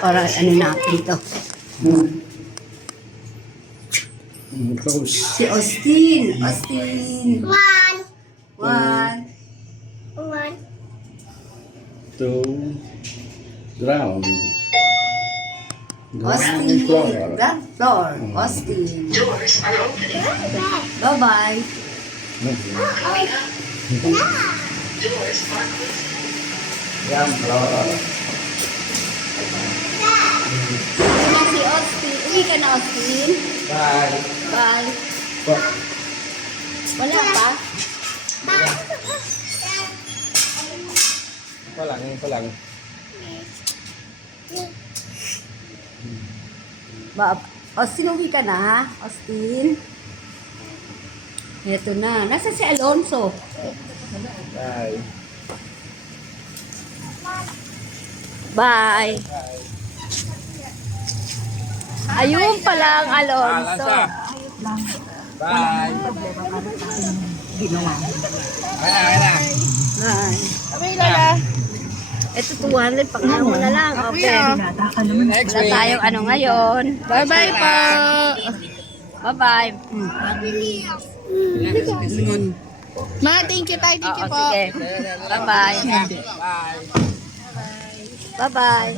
Para ano natin to. Close. Si Austin. Austin. One. Two. Ground. Austin. Floor. Ground floor. Austin. Doors are opening. Bye-bye. Doors are closing. Ground floor. Ito na si Austin. Uwi ka na, Austin. Bye. Bye. What? Wala pa? Palang. Austin, uwi ka na, ha? Austin. Ito na. Nasa si Alonso? Bye. Bye. Ayun pala ang Alonso. Bye. Ginawa. Kaya na. Bye. Ito 200, pangalawa mo na lang. Okay. Next Wala week. tayong ano ngayon. Bye-bye po. Bye-bye. Ma, thank you tayo. Thank you Oo, po. sige. Bye-bye. Bye. Bye-bye.